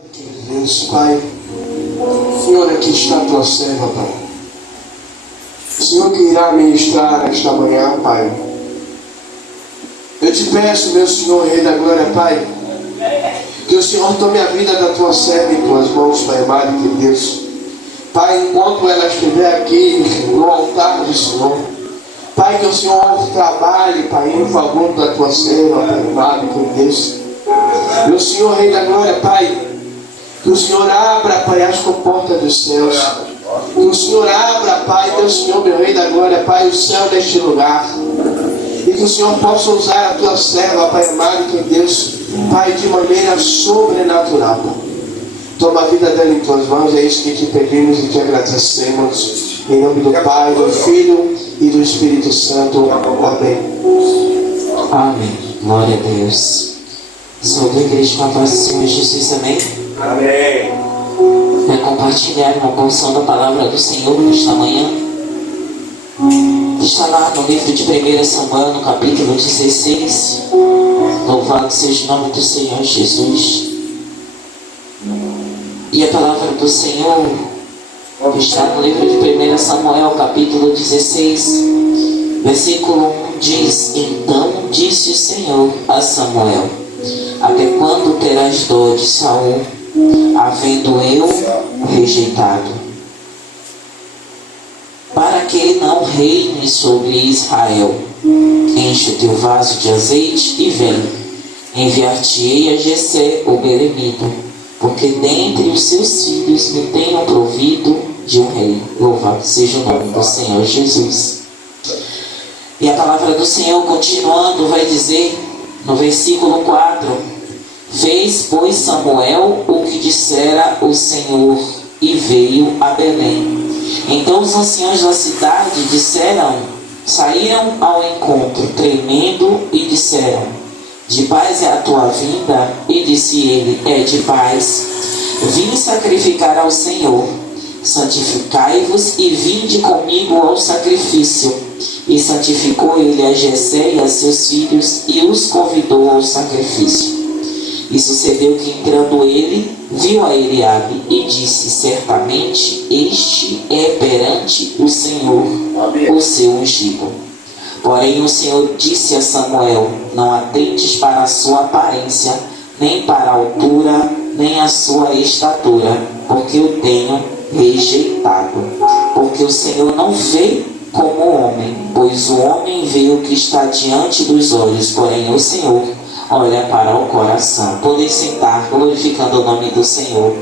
Deus, Pai, Senhor, aqui está a tua serva, Pai. O Senhor que irá ministrar esta manhã, Pai. Eu te peço, meu Senhor, Rei da Glória, Pai, que o Senhor tome a vida da tua serva em tuas mãos, Pai amado, que Deus. Pai, enquanto ela estiver aqui no altar do Senhor, Pai, que o Senhor trabalhe, Pai, em favor da tua serva, Pai amado, que Deus. Meu Senhor, Rei da Glória, Pai, que o Senhor abra, Pai, as comportas dos céus. Que o Senhor abra, Pai, meu Senhor, meu Rei da Glória, Pai, o céu deste lugar. E que o Senhor possa usar a tua serva, Pai amado, que Deus, Pai, de maneira sobrenatural. Toma a vida dela em tuas mãos, é isso que te pedimos e te agradecemos. Em nome do Pai, do Filho e do Espírito Santo. Amém. Amém. Glória a Deus. Saúde a igreja com a paz do Senhor Jesus. Amém. Amém. Vai compartilhar uma porção da palavra do Senhor nesta manhã. Está lá no livro de 1 Samuel, no capítulo 16. Louvado seja o nome do Senhor Jesus. E a palavra do Senhor está no livro de 1 Samuel, capítulo 16, versículo 1, diz: Então disse o Senhor a Samuel: Até quando terás dor de Saul, havendo eu rejeitado? Para que ele não reine sobre Israel. Enche o teu vaso de azeite e vem. Enviar-te-ei a Jessé, o belemita, porque dentre os seus filhos me tenho provido de um rei. Louvado seja o nome do Senhor Jesus. E a palavra do Senhor, continuando, vai dizer no versículo 4: Fez, pois, Samuel o que dissera o Senhor, e veio a Belém. Então os anciãos da cidade saíram ao encontro, tremendo, e disseram: De paz é a tua vinda? E disse ele: É de paz. Vim sacrificar ao Senhor. Santificai-vos e vinde comigo ao sacrifício. E santificou ele a Jessé e a seus filhos, e os convidou ao sacrifício. E sucedeu que, entrando ele, viu a Eliabe e disse: Certamente este é perante o Senhor, o seu ungido. Porém o Senhor disse a Samuel: Não atentes para a sua aparência, nem para a altura, nem a sua estatura, porque eu tenho rejeitado. Porque o Senhor não vê como o homem, pois o homem vê o que está diante dos olhos, porém o Senhor olha para o coração. Podem sentar, glorificando o nome do Senhor.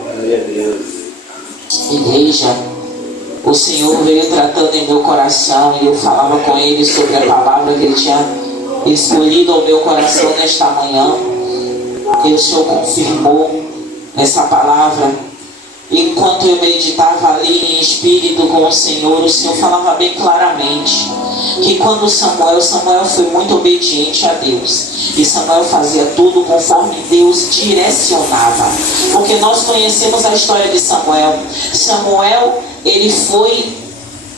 Igreja, o Senhor veio tratando em meu coração, e eu falava com Ele sobre a palavra que Ele tinha escolhido ao meu coração nesta manhã. E o Senhor confirmou essa palavra. Enquanto eu meditava ali em espírito com o Senhor falava bem claramente que quando Samuel foi muito obediente a Deus, e Samuel fazia tudo conforme Deus direcionava, porque nós conhecemos a história de Samuel. Ele foi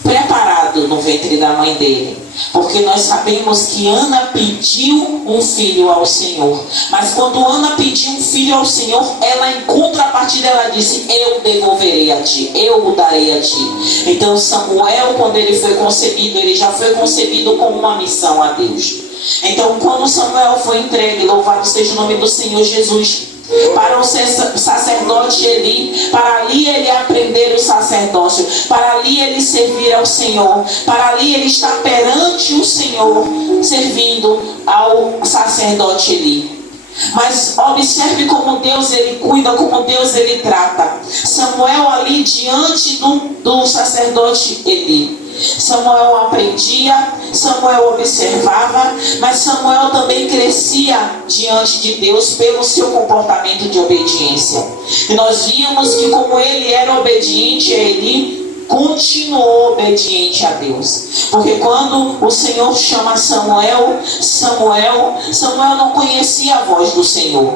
preparado no ventre da mãe dele, porque nós sabemos que Ana pediu um filho ao Senhor, mas quando Ana pediu um filho ao Senhor, ela em contrapartida ela disse: eu devolverei a ti, eu o darei a ti. Então Samuel, quando ele foi concebido, ele já foi concebido com uma missão a Deus. Então quando Samuel foi entregue, louvado seja o nome do Senhor Jesus, para o sacerdote Eli, para ali ele aprender o sacerdócio, para ali ele servir ao Senhor, para ali ele estar perante o Senhor, servindo ao sacerdote Eli. Mas observe como Deus ele cuida, como Deus ele trata. Samuel ali diante do sacerdote Eli. Samuel aprendia, Samuel observava, mas Samuel também crescia diante de Deus pelo seu comportamento de obediência. E nós vimos que como ele era obediente a Eli, continuou obediente a Deus. Porque quando o Senhor chama Samuel não conhecia a voz do Senhor,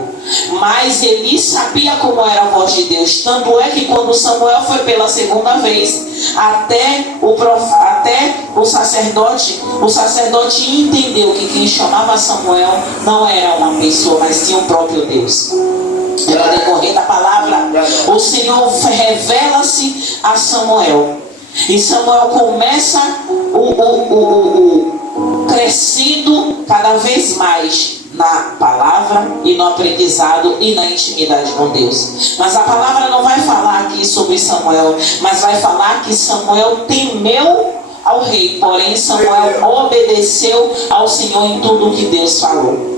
mas ele sabia como era a voz de Deus. Tanto é que quando Samuel foi pela segunda vez, até o sacerdote entendeu que quem chamava Samuel não era uma pessoa, mas sim o próprio Deus. No decorrer da palavra, o Senhor revela-se a Samuel. E Samuel começa crescendo cada vez mais na palavra e no aprendizado e na intimidade com Deus. Mas a palavra não vai falar aqui sobre Samuel, mas vai falar que Samuel temeu ao rei, porém Samuel obedeceu ao Senhor em tudo o que Deus falou.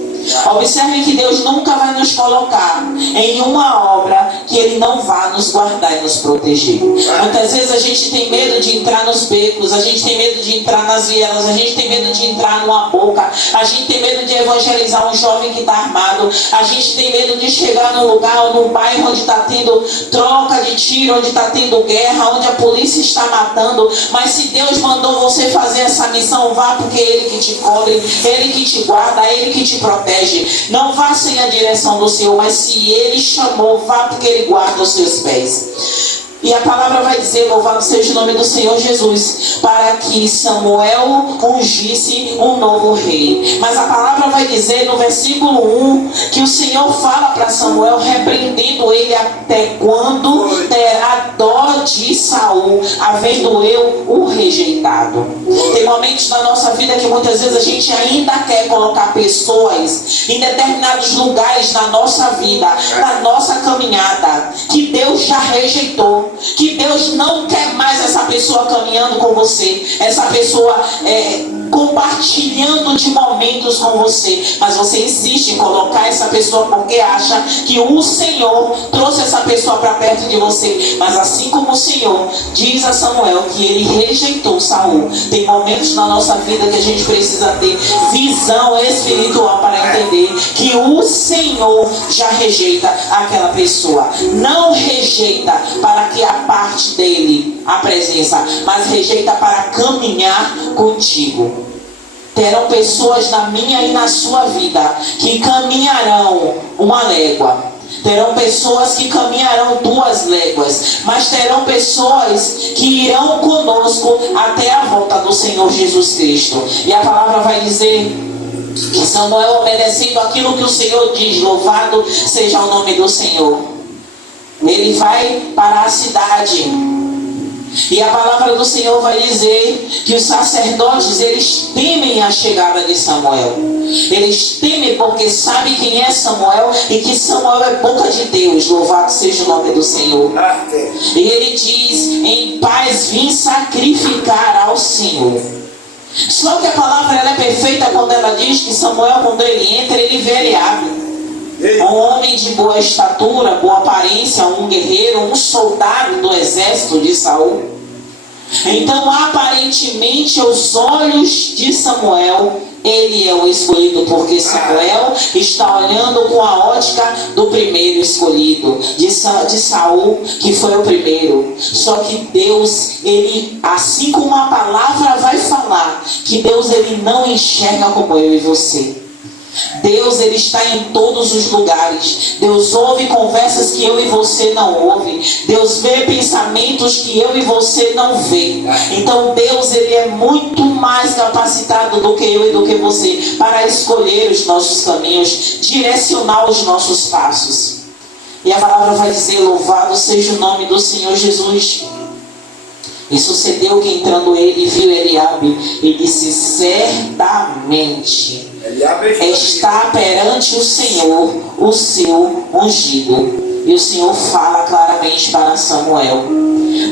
Observe que Deus nunca vai nos colocar em uma obra que Ele não vá nos guardar e nos proteger. Muitas vezes a gente tem medo de entrar nos becos, a gente tem medo de entrar nas vielas, a gente tem medo de entrar numa boca, a gente tem medo de evangelizar um jovem que está armado, a gente tem medo de chegar num lugar ou num bairro onde está tendo troca de tiro, onde está tendo guerra, onde a polícia está matando. Mas se Deus mandou você fazer essa missão, vá, porque é Ele que te cobre, Ele que te guarda, Ele que te protege. Não vá sem a direção do Senhor, mas se Ele chamou, vá, porque Ele guarda os seus pés. E a palavra vai dizer, louvado seja o nome do Senhor Jesus, para que Samuel ungisse um novo rei. Mas a palavra vai dizer no versículo 1, que o Senhor fala para Samuel, repreendendo ele: até quando terá dó de Saul, havendo eu o rejeitado. Tem momentos na nossa vida que muitas vezes a gente ainda quer colocar pessoas em determinados lugares na nossa vida, na nossa caminhada, que Deus já rejeitou, que Deus não quer mais essa pessoa caminhando com você, essa pessoa compartilhando de momentos com você, mas você insiste em colocar essa pessoa porque acha que o Senhor trouxe essa pessoa para perto de você. Mas assim como o Senhor diz a Samuel que ele rejeitou Saul, tem momentos na nossa vida que a gente precisa ter visão espiritual para entender que o Senhor já rejeita aquela pessoa. Não rejeita para que a parte dele, a presença, mas rejeita para caminhar contigo. Terão pessoas na minha e na sua vida que caminharão uma légua. Terão pessoas que caminharão 2 léguas. Mas terão pessoas que irão conosco até a volta do Senhor Jesus Cristo. E a palavra vai dizer que Samuel, obedecendo aquilo que o Senhor diz, louvado seja o nome do Senhor, ele vai para a cidade. E a palavra do Senhor vai dizer que os sacerdotes, eles temem a chegada de Samuel. Eles temem porque sabem quem é Samuel e que Samuel é boca de Deus. Louvado seja o nome do Senhor. E ele diz: em paz vim sacrificar ao Senhor. Só que a palavra ela é perfeita quando ela diz que Samuel, quando ele entra, ele vê Eliabe, um homem de boa estatura, boa aparência, um guerreiro, um soldado do exército de Saul. Então, aparentemente, aos olhos de Samuel, ele é o escolhido, porque Samuel está olhando com a ótica do primeiro escolhido, de Saul, que foi o primeiro. Só que Deus, ele, assim como a palavra vai falar, que Deus ele não enxerga como eu e você. Deus ele está em todos os lugares. Deus ouve conversas que eu e você não ouve. Deus vê pensamentos que eu e você não vê. Então Deus ele é muito mais capacitado do que eu e do que você para escolher os nossos caminhos, direcionar os nossos passos. E a palavra vai dizer: louvado seja o nome do Senhor Jesus. E sucedeu que entrando ele viu Eliabe e disse: certamente está perante o Senhor o seu ungido. E o Senhor fala claramente para Samuel: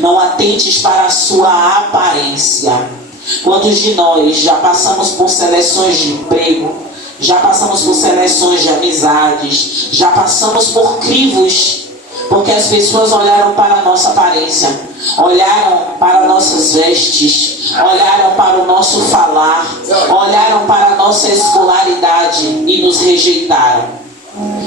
não atentes para a sua aparência. Quantos de nós já passamos por seleções de emprego, já passamos por seleções de amizades, já passamos por crivos, porque as pessoas olharam para a nossa aparência, olharam para nossas vestes, olharam para o nosso falar, olharam para a nossa escolaridade e nos rejeitaram.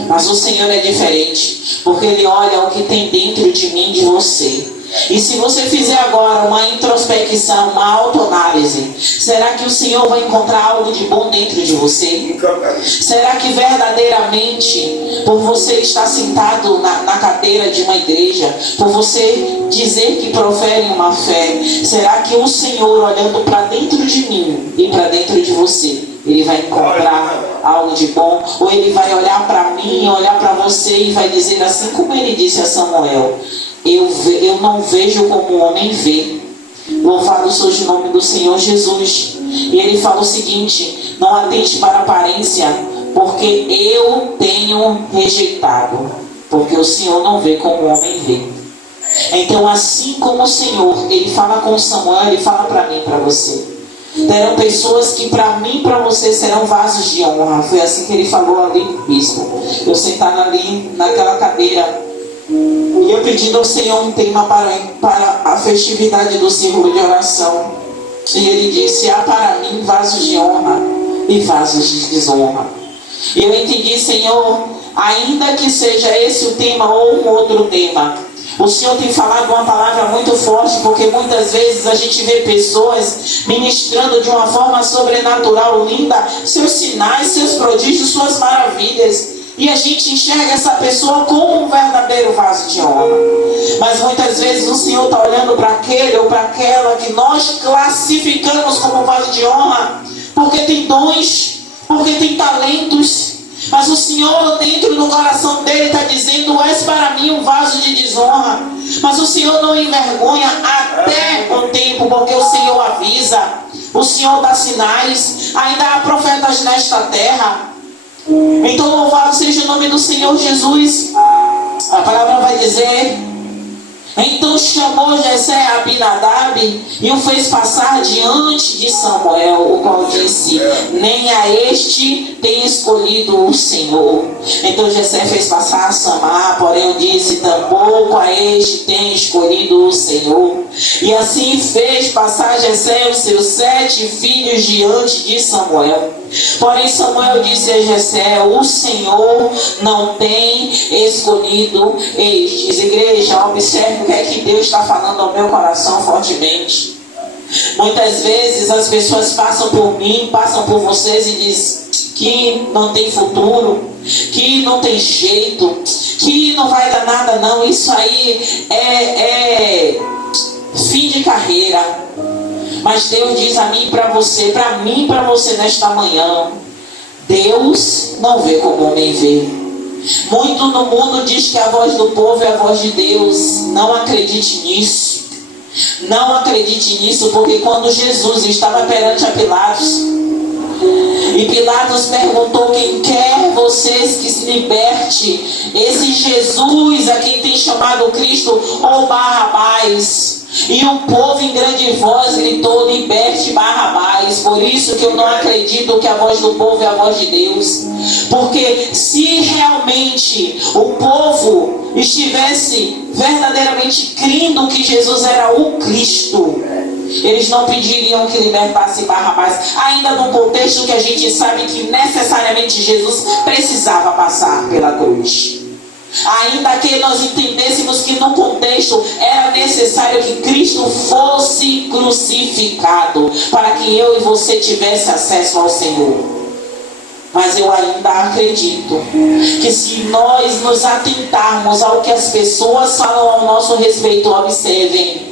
Mas o Senhor é diferente, porque Ele olha o que tem dentro de mim e de você. E se você fizer agora uma introspecção, uma autoanálise, será que o Senhor vai encontrar algo de bom dentro de você? Será que verdadeiramente, por você estar sentado na cadeira de uma igreja, por você dizer que profere uma fé, será que o Senhor, olhando para dentro de mim e para dentro de você, Ele vai encontrar algo de bom? Ou Ele vai olhar para mim, olhar para você e vai dizer assim como Ele disse a Samuel: eu não vejo como o homem vê. Louvado seja o nome do Senhor Jesus. E Ele fala o seguinte: não atente para a aparência, porque eu tenho rejeitado. Porque o Senhor não vê como o homem vê. Então, assim como o Senhor, Ele fala com Samuel, Ele fala para mim e para você. Terão pessoas que para mim e para você serão vasos de honra. Foi assim que Ele falou ali, bispo. Eu sentado ali naquela cadeira e eu pedindo ao Senhor um tema para a festividade do círculo de oração. E Ele disse: há para mim vasos de honra e vasos de desonra. E eu entendi: Senhor, ainda que seja esse o tema ou um outro tema, o Senhor tem falado uma palavra muito forte, porque muitas vezes a gente vê pessoas ministrando de uma forma sobrenatural, linda, seus sinais, seus prodígios, suas maravilhas. E a gente enxerga essa pessoa como um verdadeiro vaso de honra. Mas muitas vezes o Senhor está olhando para aquele ou para aquela que nós classificamos como vaso de honra, porque tem dons, porque tem talentos. Mas o Senhor, dentro do coração dele, está dizendo: és para mim um vaso de desonra. Mas o Senhor não envergonha até o tempo, porque o Senhor avisa, o Senhor dá sinais. Ainda há profetas nesta terra. Então, louvado seja o nome do Senhor Jesus. A palavra vai dizer: então chamou Jessé a Abinadab e o fez passar diante de Samuel, o qual disse: nem a este tem escolhido o Senhor. Então Jessé fez passar a Samar, porém disse: tampouco a este tem escolhido o Senhor. E assim fez passar Jessé os seus 7 filhos diante de Samuel. Porém Samuel disse a Jessé: o Senhor não tem escolhido estes. Igreja, observe o que é que Deus está falando ao meu coração fortemente. Muitas vezes as pessoas passam por mim, passam por vocês e dizem que não tem futuro, que não tem jeito, que não vai dar nada não. Isso aí é fim de carreira. Mas Deus diz a mim e para você, para mim e para você nesta manhã: Deus não vê como o homem vê. Muito no mundo diz que a voz do povo é a voz de Deus. Não acredite nisso. Não acredite nisso, porque quando Jesus estava perante a Pilatos, e Pilatos perguntou: quem quer vocês que se liberte? Esse Jesus a quem tem chamado Cristo ou Barrabás? E o povo em grande voz gritou: liberte Barrabás. Por isso que eu não acredito que a voz do povo é a voz de Deus. Porque se realmente o povo estivesse verdadeiramente crendo que Jesus era o Cristo, eles não pediriam que libertasse Barrabás, ainda num contexto que a gente sabe que necessariamente Jesus precisava passar pela cruz. Ainda que nós entendêssemos que no contexto era necessário que Cristo fosse crucificado para que eu e você tivesse acesso ao Senhor. Mas eu ainda acredito que se nós nos atentarmos ao que as pessoas falam ao nosso respeito, observem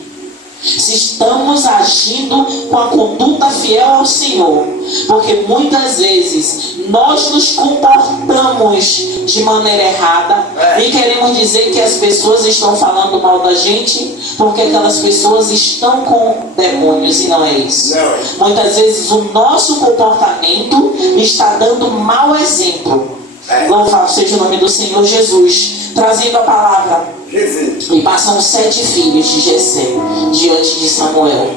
se estamos agindo com a conduta fiel ao Senhor. Porque muitas vezes nós nos comportamos de maneira errada e queremos dizer que as pessoas estão falando mal da gente porque aquelas pessoas estão com demônios, e não é isso. Muitas vezes o nosso comportamento está dando mau exemplo. Louvado seja o nome do Senhor Jesus. Trazendo a palavra. E passam 7 filhos de Jessé diante de Samuel,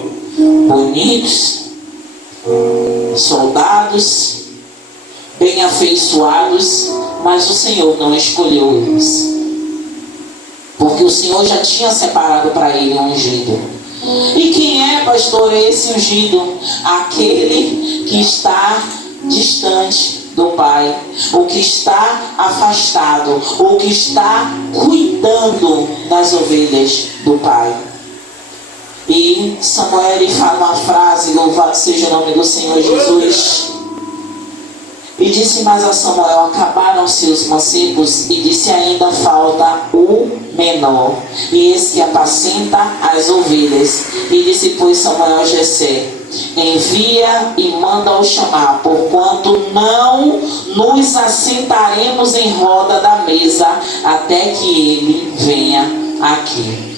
bonitos, soldados, bem afeiçoados, mas o Senhor não escolheu eles, porque o Senhor já tinha separado para ele um ungido. E quem é, pastor, esse ungido? Aquele que está distante do Pai, o que está afastado, o que está cuidando das ovelhas do Pai. E Samuel ele fala uma frase, louvado seja o nome do Senhor Jesus. E disse mais a Samuel: acabaram-se os mancebos, e disse ainda falta o menor, e esse que apacenta as ovelhas. E disse pois Samuel a Jessé: envia e manda-o chamar, porquanto não nos assentaremos em roda da mesa até que ele venha aqui.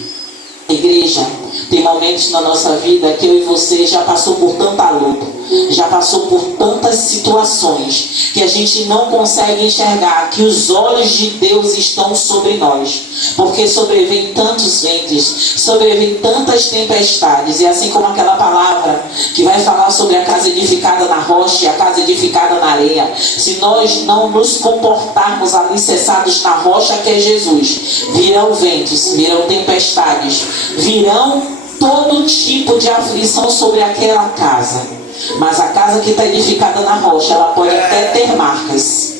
Igreja, tem momentos na nossa vida que eu e você já passou por tanta luta, já passou por tantas situações que a gente não consegue enxergar que os olhos de Deus estão sobre nós, porque sobrevêm tantos ventos, sobrevêm tantas tempestades. E assim como aquela palavra que vai falar sobre a casa edificada na rocha e a casa edificada na areia, se nós não nos comportarmos alicerçados na rocha que é Jesus, virão ventos, virão tempestades, virão todo tipo de aflição sobre aquela casa. Mas a casa que está edificada na rocha, ela pode até ter marcas,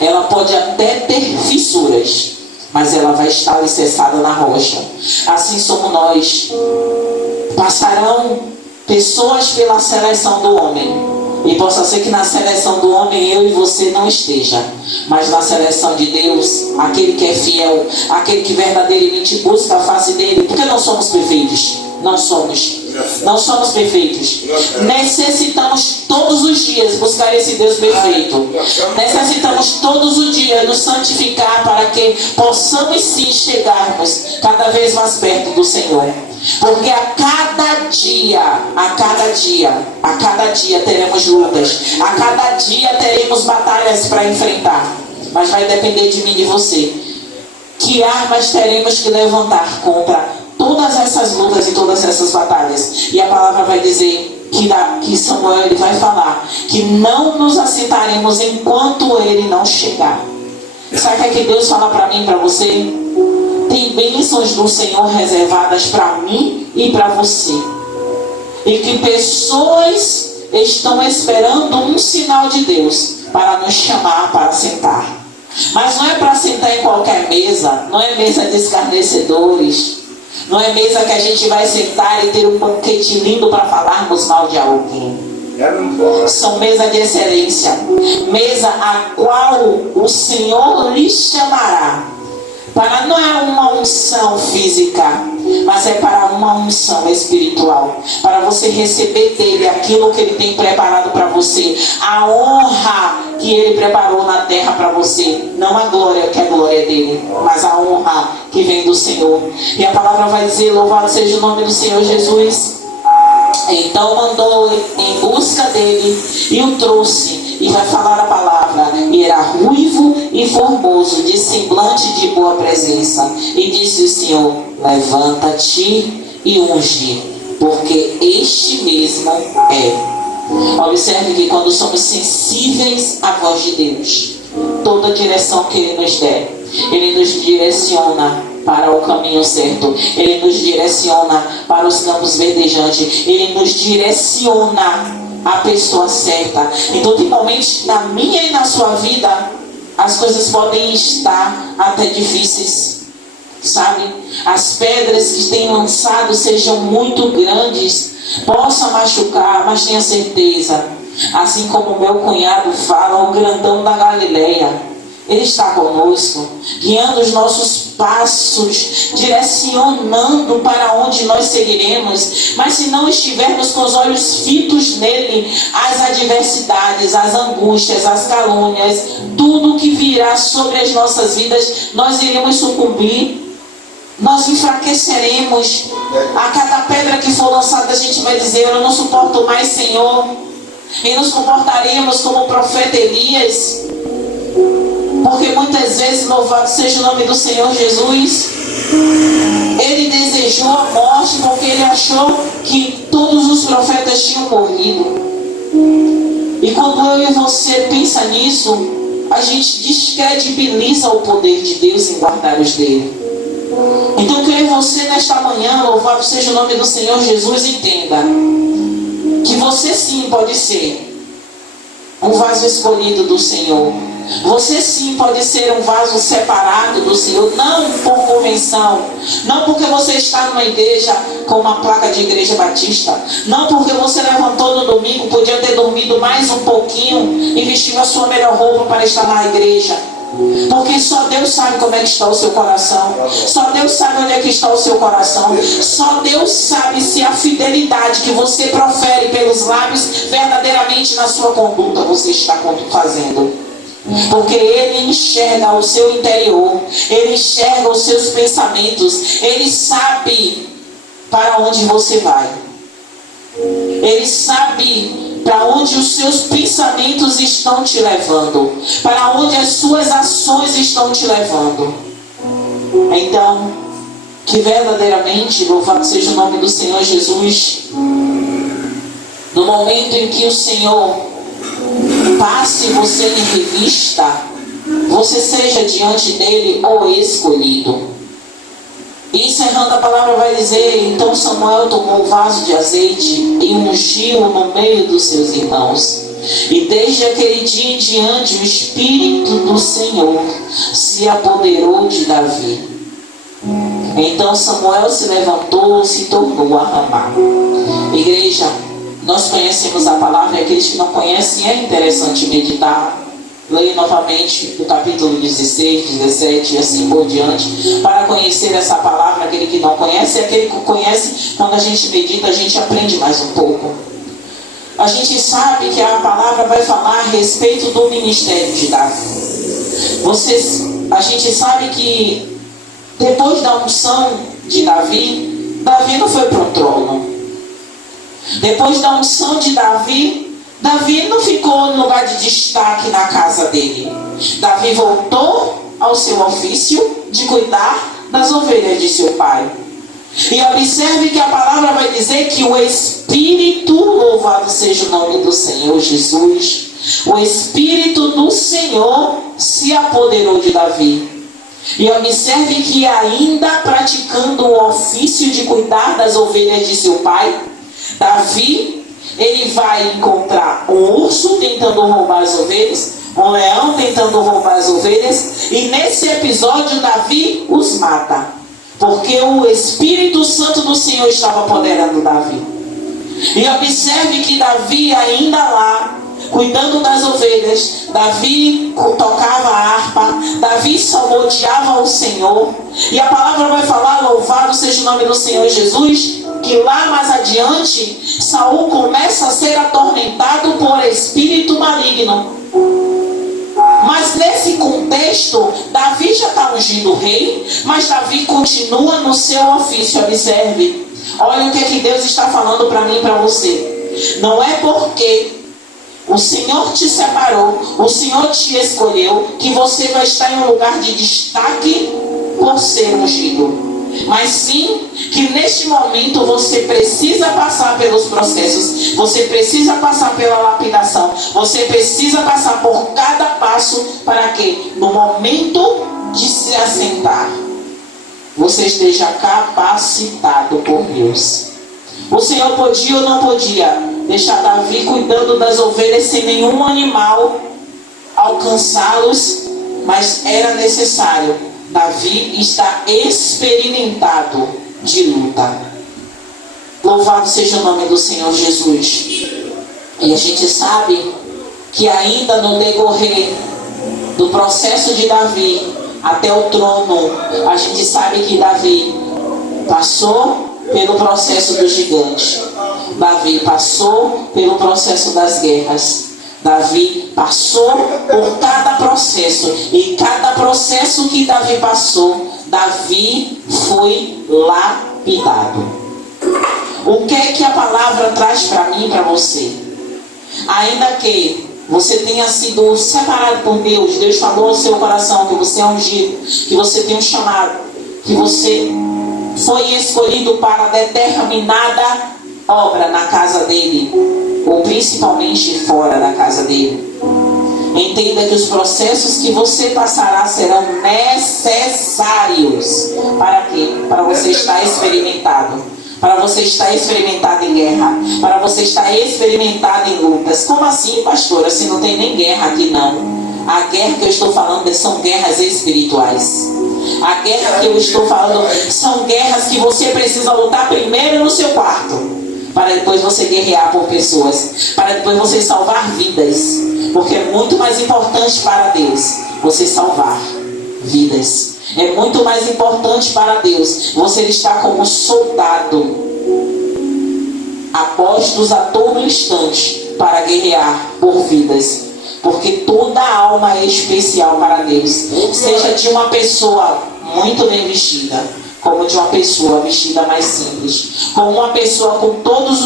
ela pode até ter fissuras, mas ela vai estar alicerçada na rocha. Assim somos nós. Passarão pessoas pela seleção do homem, e possa ser que na seleção do homem eu e você não esteja, mas na seleção de Deus, aquele que é fiel, aquele que verdadeiramente busca a face dele, porque não somos perfeitos, não somos perfeitos. Necessitamos todos os dias buscar esse Deus perfeito. Necessitamos todos os dias nos santificar para que possamos sim chegarmos cada vez mais perto do Senhor. Porque a cada dia teremos lutas, a cada dia teremos batalhas para enfrentar. Mas vai depender de mim e de você. Que armas teremos que levantar contra todas essas lutas e todas essas batalhas? E a palavra vai dizer que Samuel ele vai falar que não nos assentaremos enquanto ele não chegar. Sabe o que é que Deus fala para mim e para você? Tem bênçãos do Senhor reservadas para mim e para você. E que pessoas estão esperando um sinal de Deus para nos chamar para sentar. Mas não é para sentar em qualquer mesa, não é mesa de escarnecedores, não é mesa que a gente vai sentar e ter um banquete lindo para falarmos mal de alguém. São mesa de excelência, mesa a qual o Senhor lhe chamará. Para não é uma unção física, mas é para uma unção espiritual, para você receber dele aquilo que ele tem preparado para você, a honra que ele preparou na terra para você, não a glória que é a glória dele, mas a honra que vem do Senhor. E a palavra vai dizer: louvado seja o nome do Senhor Jesus. Então mandou em busca dele e o trouxe. E vai falar a palavra: e era ruivo e formoso, de semblante de boa presença. E disse o Senhor: levanta-te e unge, porque este mesmo é. Observe que quando somos sensíveis à voz de Deus, toda direção que Ele nos der, Ele nos direciona para o caminho certo. Ele nos direciona para os campos verdejantes. Ele nos direciona a pessoa certa. Então tem momentos na minha e na sua vida as coisas podem estar até difíceis, sabe? As pedras que têm lançado sejam muito grandes, possa machucar, mas tenha certeza, assim como meu cunhado fala, o grandão da Galileia, ele está conosco, guiando os nossos passos, direcionando para onde nós seguiremos. Mas se não estivermos com os olhos fitos nele, as adversidades, as angústias, as calúnias, tudo que virá sobre as nossas vidas, nós iremos sucumbir, nós enfraqueceremos. A cada pedra que for lançada, a gente vai dizer: eu não suporto mais, Senhor. E nos comportaremos como o profeta Elias. Porque muitas vezes, louvado seja o nome do Senhor Jesus, ele desejou a morte porque ele achou que todos os profetas tinham morrido. E quando eu e você pensa nisso, a gente descredibiliza o poder de Deus em guardar os dele. Então que eu e você nesta manhã, louvado seja o nome do Senhor Jesus, entenda que você sim pode ser um vaso escolhido do Senhor. Você sim pode ser um vaso separado do Senhor, não por convenção, não porque você está numa igreja com uma placa de igreja batista, não porque você levantou no domingo, podia ter dormido mais um pouquinho e vestiu a sua melhor roupa para estar na igreja. Porque só Deus sabe como é que está o seu coração. Só Deus sabe onde é que está o seu coração. Só Deus sabe se a fidelidade que você profere pelos lábios verdadeiramente na sua conduta você está fazendo. Porque Ele enxerga o seu interior, Ele enxerga os seus pensamentos, Ele sabe para onde você vai, Ele sabe para onde os seus pensamentos estão te levando, para onde as suas ações estão te levando. Então, que verdadeiramente, louvado seja o nome do Senhor Jesus, no momento em que o Senhor passe você em revista, você seja diante dele o escolhido. E encerrando a palavra vai dizer: então Samuel tomou o vaso de azeite e ungiu no meio dos seus irmãos. E desde aquele dia em diante o Espírito do Senhor se apoderou de Davi. Então Samuel se levantou e se tornou a Ramá. Igreja, nós conhecemos a palavra, e aqueles que não conhecem, é interessante meditar. Leia novamente o capítulo 16, 17 e assim por diante, para conhecer essa palavra. Aquele que não conhece, aquele que conhece, quando a gente medita, a gente aprende mais um pouco. A gente sabe que a palavra vai falar a respeito do ministério de Davi. A gente sabe que depois da unção de Davi, Davi não foi para o trono. Depois da unção de Davi não ficou no lugar de destaque na casa dele. Davi voltou ao seu ofício de cuidar das ovelhas de seu pai. E observe que a palavra vai dizer que o Espírito, louvado seja o nome do Senhor Jesus, o Espírito do Senhor se apoderou de Davi. E observe que ainda praticando o ofício de cuidar das ovelhas de seu pai, Davi, ele vai encontrar um urso tentando roubar as ovelhas, um leão tentando roubar as ovelhas, e nesse episódio Davi os mata, porque o Espírito Santo do Senhor estava apoderando Davi. E observe que Davi ainda lá, cuidando das ovelhas, Davi tocava a harpa, Davi salmodiava o Senhor. E a palavra vai falar, louvado seja o nome do Senhor Jesus, que lá mais adiante, Saul começa a ser atormentado por espírito maligno. Mas nesse contexto, Davi já está ungindo rei, mas Davi continua no seu ofício. Observe, olha o que é que Deus está falando para mim e para você. Não é porque o Senhor te separou, o Senhor te escolheu, que você vai estar em um lugar de destaque por ser ungido. Mas sim, que neste momento você precisa passar pelos processos, você precisa passar pela lapidação, você precisa passar por cada passo, para que no momento de se assentar, você esteja capacitado por Deus. O Senhor podia ou não podia deixar Davi cuidando das ovelhas sem nenhum animal alcançá-los, mas era necessário. Davi está experimentado de luta. Louvado seja o nome do Senhor Jesus. E a gente sabe que ainda no decorrer do processo de Davi até o trono, a gente sabe que Davi passou pelo processo do gigante. Davi passou pelo processo das guerras. Davi passou por cada processo, e cada processo que Davi passou, Davi foi lapidado. O que é que a palavra traz para mim e para você? Ainda que você tenha sido separado por Deus, Deus falou ao seu coração que você é ungido, que você tem um chamado, que você foi escolhido para determinada obra na casa dele, ou principalmente fora da casa dele. Entenda que os processos que você passará serão necessários. Para quê? Para você estar experimentado. Para você estar experimentado em guerra. Para você estar experimentado em lutas. Como assim, pastora? Se não tem nem guerra aqui não. A guerra que eu estou falando são guerras espirituais. A guerra que eu estou falando são guerras que você precisa lutar primeiro no seu quarto, para depois você guerrear por pessoas, para depois você salvar vidas, porque é muito mais importante para Deus você salvar vidas. É muito mais importante para Deus você estar como soldado, apostos a todo instante para guerrear por vidas, porque toda alma é especial para Deus, seja de uma pessoa muito bem vestida, como de uma pessoa vestida mais simples, como uma pessoa com todos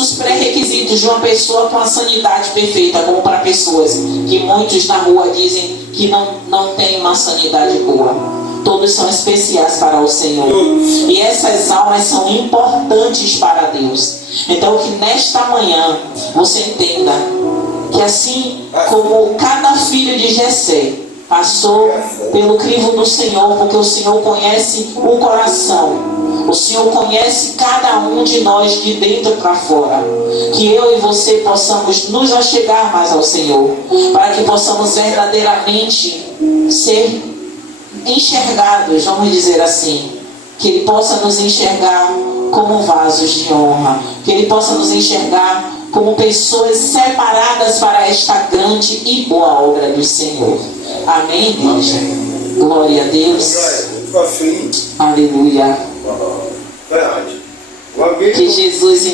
os pré-requisitos de uma pessoa com a sanidade perfeita, como para pessoas que muitos na rua dizem que não tem uma sanidade boa. Todos são especiais para o Senhor, e essas almas são importantes para Deus. Então que nesta manhã você entenda que assim como cada filho de Jessé passou pelo crivo do Senhor, porque o Senhor conhece o coração, o Senhor conhece cada um de nós de dentro para fora, que eu e você possamos nos achegar mais ao Senhor, para que possamos verdadeiramente ser enxergados, vamos dizer assim, que Ele possa nos enxergar como vasos de honra, que Ele possa nos enxergar como pessoas separadas para esta grande e boa obra do Senhor. Amém, igreja? Glória a Deus. Aleluia. Que Jesus